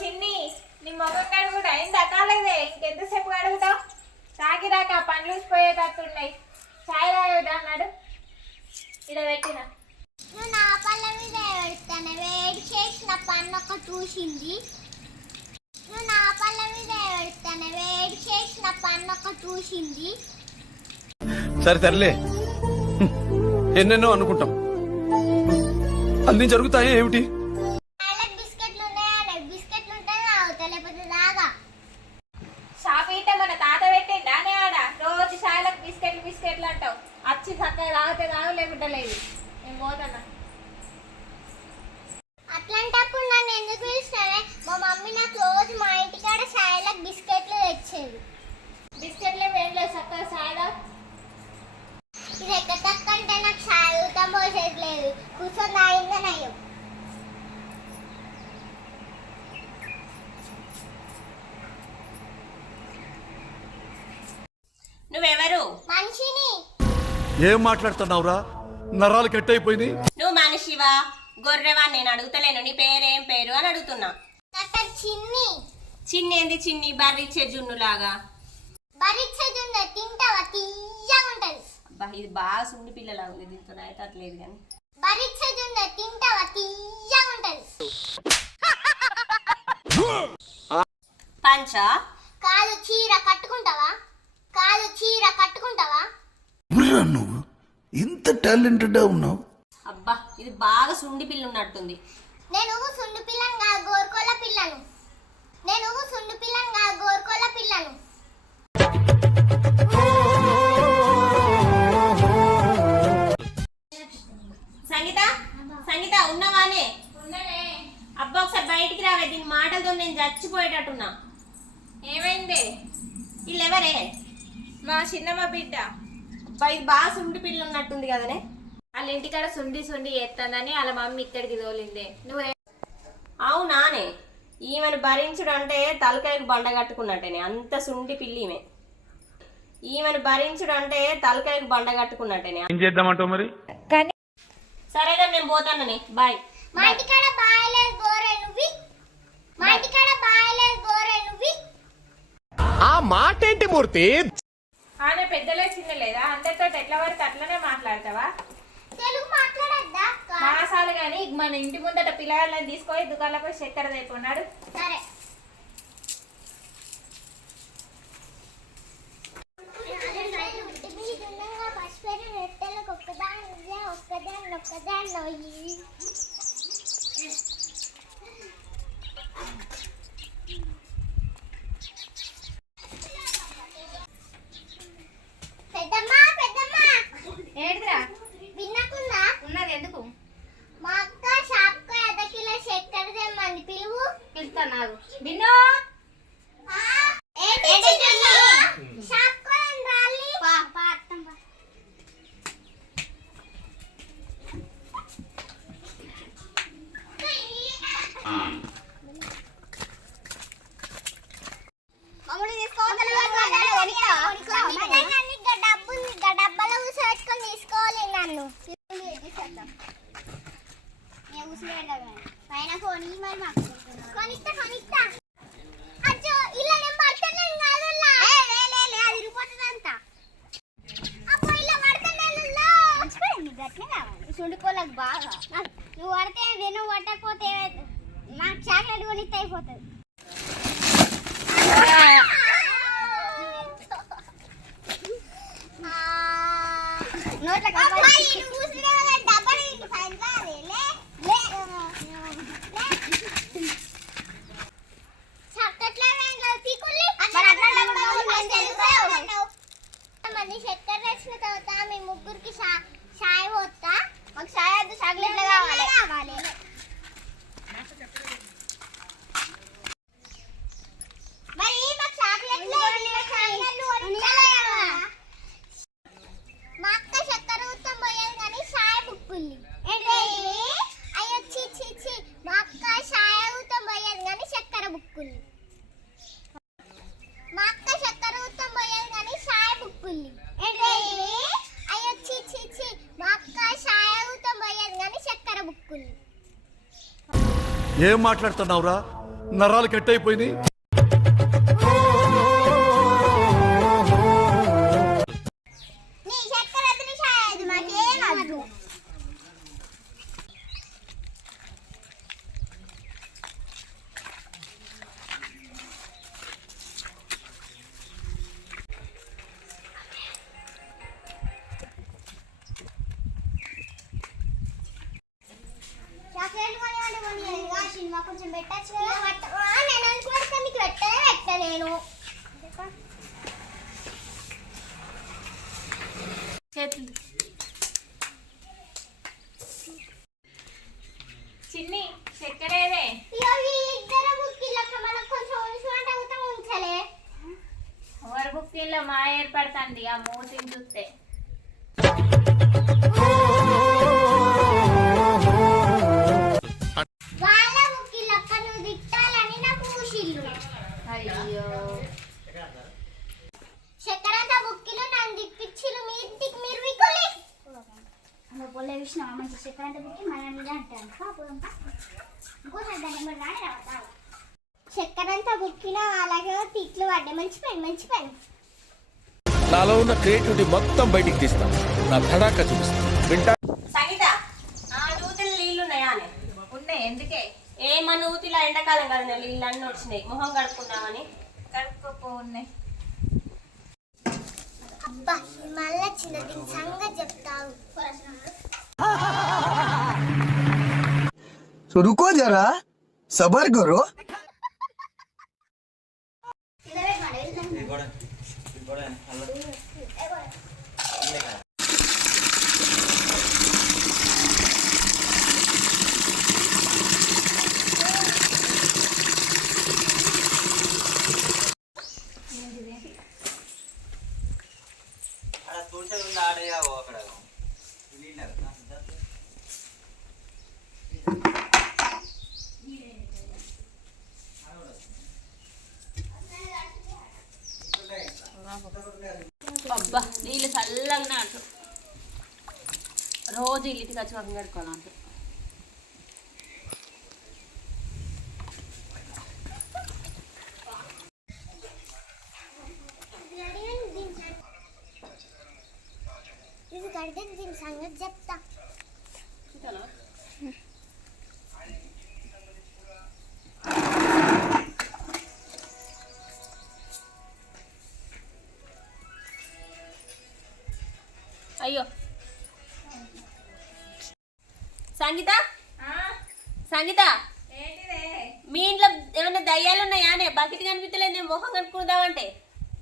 చిన్ని నీ మొగం కడుగుడు అయిందా కాలేదే ఇంకెంతసేపు కడుగుతావు తాగి రాక పండ్లు ఊసిపోయేటట్టున్నాయి చాయ్ తాగుదా అన్నాడు ఇలా పెట్టిన నువ్వు నా పళ్ళ మీద పెడతాను వేడి చేసిన పన్ను ఒక చూసింది నువ్వు నా పళ్ళ మీద పెడతాను వేడి చేసిన పన్ను ఒక చూసింది సరే సర్లే ఎన్నెన్నో అనుకుంటాం అన్ని జరుగుతాయి ఏమిటి బిస్కెట్లు ఉన్నాయా బిస్కెట్లు ఉంటే తాగుతా లేకపోతే తాగా షాప్ ఇట్ట మన తాత పెట్టిండా నే ఆడ రోజు చాయలకు బిస్కెట్లు బిస్కెట్లు అంటావు వచ్చి చక్కగా తాగితే తాగు లేకుంటే లేదు నేను పోతానా అట్లాంటప్పుడు నన్ను ఎందుకు పిలుస్తావే మా మమ్మీ నాకు రోజు మా ఇంటికాడ చాయలకు బిస్కెట్లు తెచ్చేది బిస్కెట్లే వేయలేదు చక్కగా చాయ్ ఇది ఎక్కడ తక్కంటే నాకు చాయ్ ఊతం పోసేది లేదు కూర్చొని తాగిందే నయ్యం నువ్వెవరు మనిషిని ఏం మాట్లాడుతున్నావురా నరాలు కట్టయిపోయింది నువ్వు మనిషివా గొర్రెవా నేను అడుగుతలేను నీ పేరేం పేరు అని అడుగుతున్నా నా పేరు చిన్ని చిన్ని ఏంది చిన్ని బర్రిచ్చే జున్నులాగా బరిచ్చే జుండ తింటావా తీయగా ఉంటది అబ్బా ఇది బాగా సుండి పిల్లలాగా ఉంది దీంతో అయితే అట్లేదు కానీ బరిచ్చే జుండ తింటావా తీయగా ఉంటది పంచ కాదు చీర కట్టుకుంటావా కాదు చీర కట్టుకుంటావా నువ్వు ఇంత టాలెంటెడ్ ఉన్నావు అబ్బా ఇది బాగా సుండి పిల్ల ఉన్నట్టుంది నేను సుండు పిల్లను కాదు గోర్కోల పిల్లను నేను సుండు పిల్లను కాదు గోర్కోల పిల్లను సంగీత సంగీత ఉన్నావానే అబ్బా ఒకసారి బయటికి రావే దీని మాటలతో నేను చచ్చిపోయేటట్టున్నా ఏమైంది వీళ్ళెవరే మా చిన్నమ్మ బిడ్డ అబ్బా ఇది బాగా సుండి పిల్ల ఉన్నట్టుంది కదనే వాళ్ళ ఇంటికాడ సుండి సుండి ఎత్తందని వాళ్ళ మమ్మీ ఇక్కడికి తోలిందే నువ్వు అవునానే ఈమెను భరించుడు అంటే తలకాయకు బండ కట్టుకున్నట్టేనే అంత సుండి పిల్లి ఈమెను భరించుడు అంటే తలకాయకు బండ కట్టుకున్నట్టేనే ఏం చేద్దామంటావు మరి సరేగా నేను పోతానని బాయ్ మా ఇంటికాడ బాయలేదు గోరే నువ్వి మా ఇంటికాడ బాయలేదు గోరే నువ్వి ఆ మాట ఏంటి మూర్తి ఆమె పెద్దలే చిన్నలేదా అందరితో ఎట్లా వరకు అట్లనే మాట్లాడతావా తెలుగు మాట్లాడద్దా మాసాలు గాని మన ఇంటి ముందట పిల్లగాళ్ళని తీసుకొని దుకాణంలో పోయి చక్కెర తెచ్చుకున్నాడు సరే పెద్దమ్మా పెద్దమ్మా ఏంటిరా విన్నకుందా ఉన్నది ఎందుకు మా అక్క షాప్ కు అర్ధ కిలో చక్కెర తెమ్మంది పిలువు పిలుస్తా నాకు విన్నో షాప్ కు రాలి మమ్మల్ని తీసుకోవాలి డబ్బాలో కూర్చోబెట్టుకొని తీసుకోవాలి నన్ను పైన కొని మరి మాకు కొనిస్తా కొనిస్తా అచ్చో ఇలా నేను పడుతున్నాను కాదుల్లా అది రూపాయలంతా అబ్బో ఇలా పడుతున్నాను మంచిపోయింది గట్టిగా కావాలి సుండుకోలకు బాగా నువ్వు పడితే నేను పట్టకపోతే నాకు చాక్లెట్ కొనిస్తే అయిపోతుంది నోట్ల ఏం మాట్లాడుతున్నావురా? నరాలు కట్ అయిపోయినాయి. నీ చక్కెర వద్దు, నీ చాయ్ వద్దు, మాకేం వద్దు. చాక్లెట్ కొని సినిమా కొంచెం పెట్టచ్చు కదా. నేను అనుకుంటా నీకు పెట్టా నేను. చేతులు చిన్ని చక్కెర ఏదే? ఇద్దరు బుక్కిళ్ళకి మనకు కొంచెం ఉంచమంటే అవుతా ఉంచలే. ఎవరి బుక్కిల్లో మా ఏర్పడుతుంది ఆ మూతిని చూస్తే. వాళ్ళ బుక్కిళ్ళక్క నువ్వు తిట్టాలని నాకు ఊసిల్లు. అయ్యో చక్కెరంతా బుక్కిలు నన్ను దిక్కిచ్చిలు, మీ ఇంటికి మీరు విక్కులి. పొల్ల విష్ణు మంచి చక్కెరంత బుక్కి మన మీద అంటాను. ఇంకోసారి దాన్ని మరి రాని రావద్దావు. చక్కెరంతా బుక్కిన అలాగే తిట్లు పడ్డాయి. మంచి పని, మంచి పని. నాలో ఉన్న క్రియేటివిటీ మొత్తం బయటికి తీస్తాను. నా తడాక చూపిస్తాను. వింటా? సంగీత నూతిలో నీళ్ళు ఉన్నాయా? ఉన్నాయి. ఎందుకే? మన నూతిలో ఎండాకాలం కదా నీళ్ళు అన్నీ వచ్చినాయి. మొహం కడుక్కున్నామని. కడుక్కోపో ఉన్నాయి. అబ్బా మళ్ళా చిన్న దీని సంగతి చెప్తావు. तो रुको जरा सबर करो. అబ్బా నీళ్ళు చల్లగానే అంటారు. రోజు ఇల్లుకి వచ్చి పక్కన కడుక్కోవాలి అంటారు. ఇది కడితే దీని సంగతి చెప్తా. అయ్యో సంగీత, సంగీత మీ ఇంట్లో ఏమైనా దయ్యాలు ఉన్నాయానే? బకెట్ కనిపించలేదు. నేను మొహం కనుక్కుందామంటే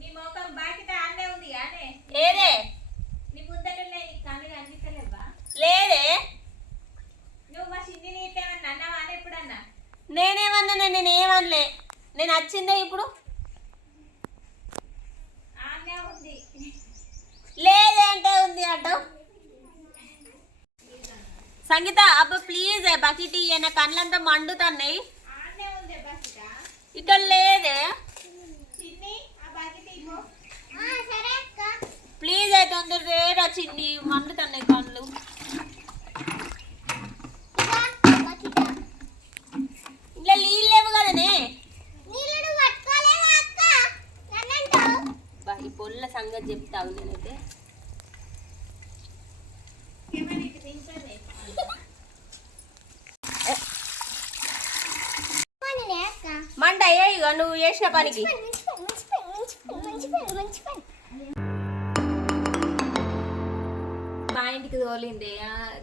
నీ మోకం బాకిట ఆన్నే ఉంది గానే. ఏదే? నీ ముందరున్నాయి, నీ కళ్ళు కనిపిస్తలేవా? లేదే. నువ్వు మా చిన్ని నీటేమన్నా అన్నావా అని ఎప్పుడన్నా? నేనేమన్నా? నేనేమనలే. నేను వచ్చిందే ఇప్పుడు. ఆన్నే ఉంది. లేదే అంటే ఉంది అంటావు. సంగీత అబ్బా ప్లీజ్ బకెట్ ఇయ్య, కళ్ళంతా మండుతున్నాయి. ఆన్నే ఉంది బాకిట. ఇక్కడ లేదే. చిన్ని ఆ బాకిట ఇవ్వు. సరే అక్క. ప్లీజ్ అయితే తొందరగా చిన్ని, మండుతున్నాయి కళ్ళు. ఇలా నీళ్ళు లేవు కదనే. నీళ్ళు నువ్వు పట్టుకోలేవా అక్క? నన్నంటావు. ఈ పొల్ల సంగతి చెప్తావు. నేనైతే ఏమని ఇటు తింటది? పోనీలే అక్క. మంట అయ్యా ఇక నువ్వు చేసిన పనికి. మంచి పని, మంచి పని, మంచి పని, మంచి పని, మంచి పని. మా ఇంటికి తోలింది.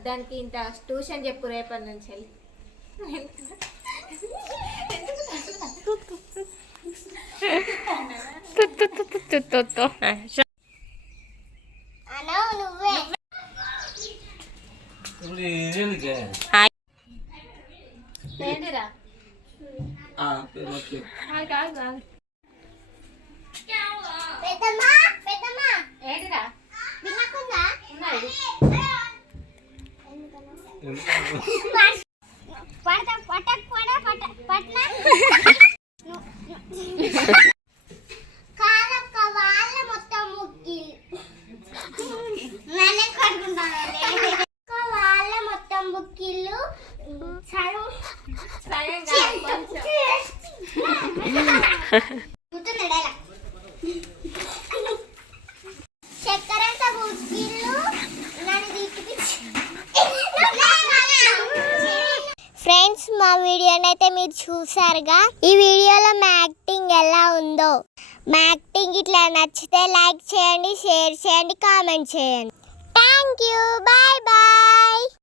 దానికి ఇంత ట్యూషన్ చెప్పు రేపటి నుంచి వెళ్ళి. అనవు నువ్వే. ఏంటిరా? పెద్దమ్మా, పెద్దమ్మా. ఏంటిరా? వినకుందా? ఉన్నది. పడతా పటక్ పడ పట పట్న. కాదక్క వాళ్ళ మొత్తం ముక్కి నన్నే కడుకుంటాను. వాళ్ళ మొత్తం బుక్కిళ్ళు చదువు సగం కాదు, కొంచెం. చక్కెరంతా గుడ్గిళ్ళు నన్ను తిప్పించి ఫ్రెండ్స్, మా వీడియోని అయితే మీరు చూసారుగా. ఈ వీడియోలో మా యాక్టింగ్ ఎలా ఉందో, మా యాక్టింగ్ ఇట్లా నచ్చితే లైక్ చేయండి, షేర్ చేయండి, కామెంట్ చేయండి. Thank you, bye bye.